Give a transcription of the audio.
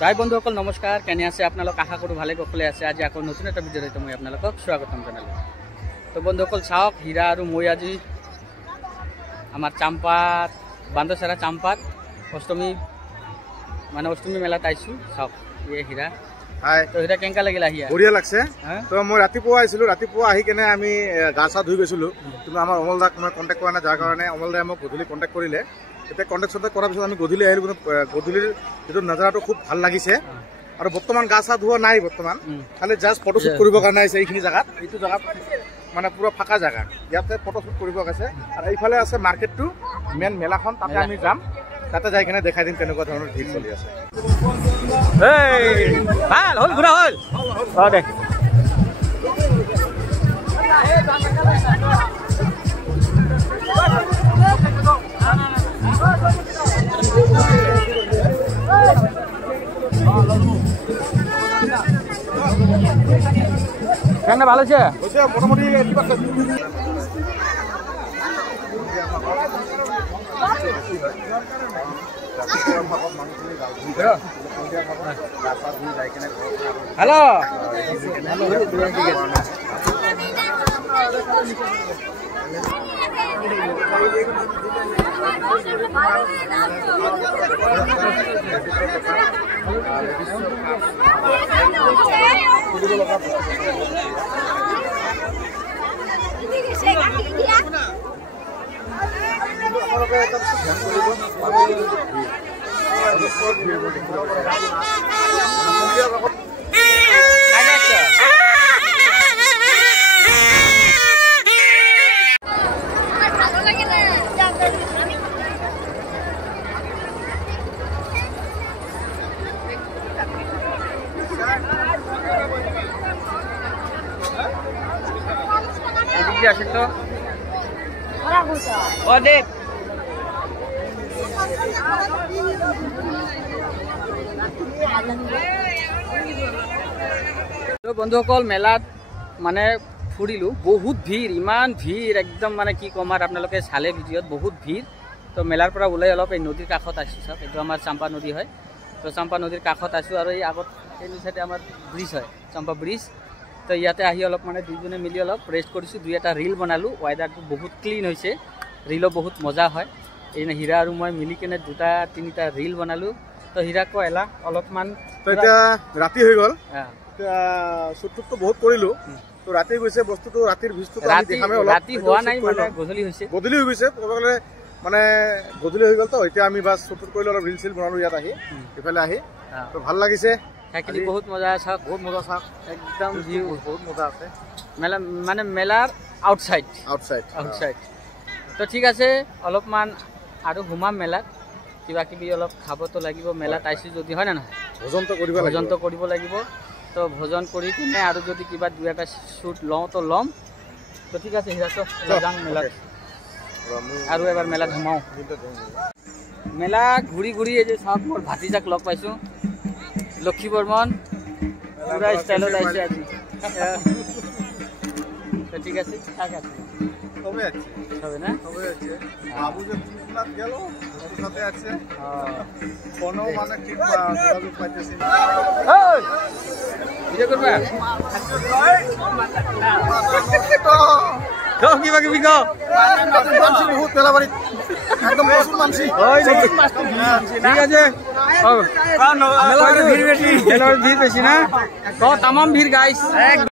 তাই বন্ধুসকল নমস্কাৰ, কেনে আছে আপোনালোক? আশা কৰোঁ ভালে কুশলে আছে। আজি আকৌ নতুন এটা ভিডিঅ'ৰ সৈতে মই আপোনালোকক স্বাগতম জনালোঁ। তো বন্ধুসকল চাওক, হীৰা আৰু মই আজি আমাৰ চাম্পাত বান্দৰচেৰা চাম্পাত অষ্টমী মেলাত আহিছোঁ। চাওক এই হীৰা। হাই, তো হীৰা কেনেকুৱা লাগিল আহি? বঢ়িয়া লাগছে। তো মই ৰাতিপুৱা আহিছিলোঁ, ৰাতিপুৱা আহি কেনে আমি গা চা ধুই গৈছিলোঁ। কিন্তু আমাৰ অমল দাক মই কণ্টেক্ট কৰা নাই, যাৰ কাৰণে অমল দাই মোক গধূলি কণ্টেক্ট কৰিলে। এতিয়া কণ্টেক্ট কৰাৰ পিছত আমি গধূলি আহিলোঁ। কিন্তু গধূলিৰ যিটো নজাৰাটো খুব ভাল লাগিছে। আৰু বৰ্তমান গা চা ধোৱা নাই, বৰ্তমান খালি জাষ্ট ফটোশ্বুট কৰিবৰ কাৰণে আহিছে এইখিনি জেগাত। এইটো জেগাত মানে পুৰা ফাঁকা জেগা, ইয়াতে ফটোশ্বুট কৰিব গৈছে। আৰু এইফালে আছে মাৰ্কেটটো, মেইন মেলাখন, তাতে আমি যাম। তাতে যাই কিনে দেখাই দিম কেনেকুৱা ধৰণৰ ভিৰ চলি আছে। ভাল হ'ল, ঘূৰা হ'ল। অঁ দে কেনে ভালো আছে মোটামুটি হ্যালো আসে তো অদেব বন্ধুসকল মেলাত মানে ফুৰিলোঁ, বহুত ভিৰ, ইমান ভিৰ একদম মানে কি ক'ম আৰু আপোনালোকে চালে ভিডিঅ'ত বহুত ভিৰ। তো মেলাৰ পৰা ওলাই অলপ এই নদীৰ কাষত আছোঁ। চাওক এইটো আমাৰ চাম্পা নদী হয়। তো চাম্পা নদীৰ কাষত আছোঁ আৰু এই আগত এইটো চাইডে আমাৰ ব্ৰিজ হয়, চাম্পা ব্ৰিজ। তো ইয়াতে আহি অলপ মানে দুইজনে মিলি অলপ ৰেষ্ট কৰিছোঁ, দুই এটা ৰিল বনালোঁ। ৱেডাৰটো বহুত ক্লিন হৈছে, ৰিলো বহুত মজা হয়। এই হীৰা আৰু মই মিলি কেনে দুটা তিনিটা ৰিল বনালোঁ। তো হীৰাক কয়লা অলপমান এতিয়া ৰাতি হৈ গ'ল, শ্বুটটো বহুত কৰিলোঁ। তো ৰাতি গৈছে বস্তুটো, ৰাতিৰ ভিজটো ৰাতি হোৱা নাই, মানে গধূলি হৈছে, গধূলি হৈ গৈছে ক'ব গ'লে, মানে গধূলি হৈ গ'ল। তো এতিয়া আমি বাছ শ্বুট কৰিলোঁ, অলপ ৰিল চিল বনালোঁ ইয়াত আহি, ইফালে আহি। তো ভাল লাগিছে, থাকি বহুত মজা। চাওক বহুত মজা, চাওক একদম ভিউ বহুত মজা আছে। মেলা মানে মেলাৰ আউটসাইড। তো ঠিক আছে, অলপমান আৰু ঘুমাম মেলাত, কিবা কিবি অলপ খাবতো লাগিব। মেলাত আহিছোঁ যদি, হয় নে নহয়? ভোজনটো কৰিব লাগিব। তো ভোজন কৰি কিনে আৰু যদি কিবা দুই এটা শ্বুট লওঁ তো ল'ম। তো ঠিক আছে হীৰা, যাম মেলাত আৰু এবাৰ মেলাত ঘুমাওঁ। মেলা ঘূৰি ঘূৰি এই যে চাওক, মোৰ ভাতিজাক লগ পাইছোঁ, লক্ষী বৰ্মন, পুরা স্টাইলত আইছে আজি। তো ঠিক আছে, কাক আছে সবে আছে, সবে না সবে আছে। বাবু যে পুরুষনাথ গেল, ওর সাথে আছে। কোনো মানে ঠিক যোগাযোগ পাইতেছি না। ওই ভিডিও করবা তো কিবা কিবি কও। মানসি বহুত পেলাবাড়ি, একদম প্রচুর মানসি। ওই ঠিক আছে, মেলার ভিড় বেশি না, তো তামাম ভিড় গাইস।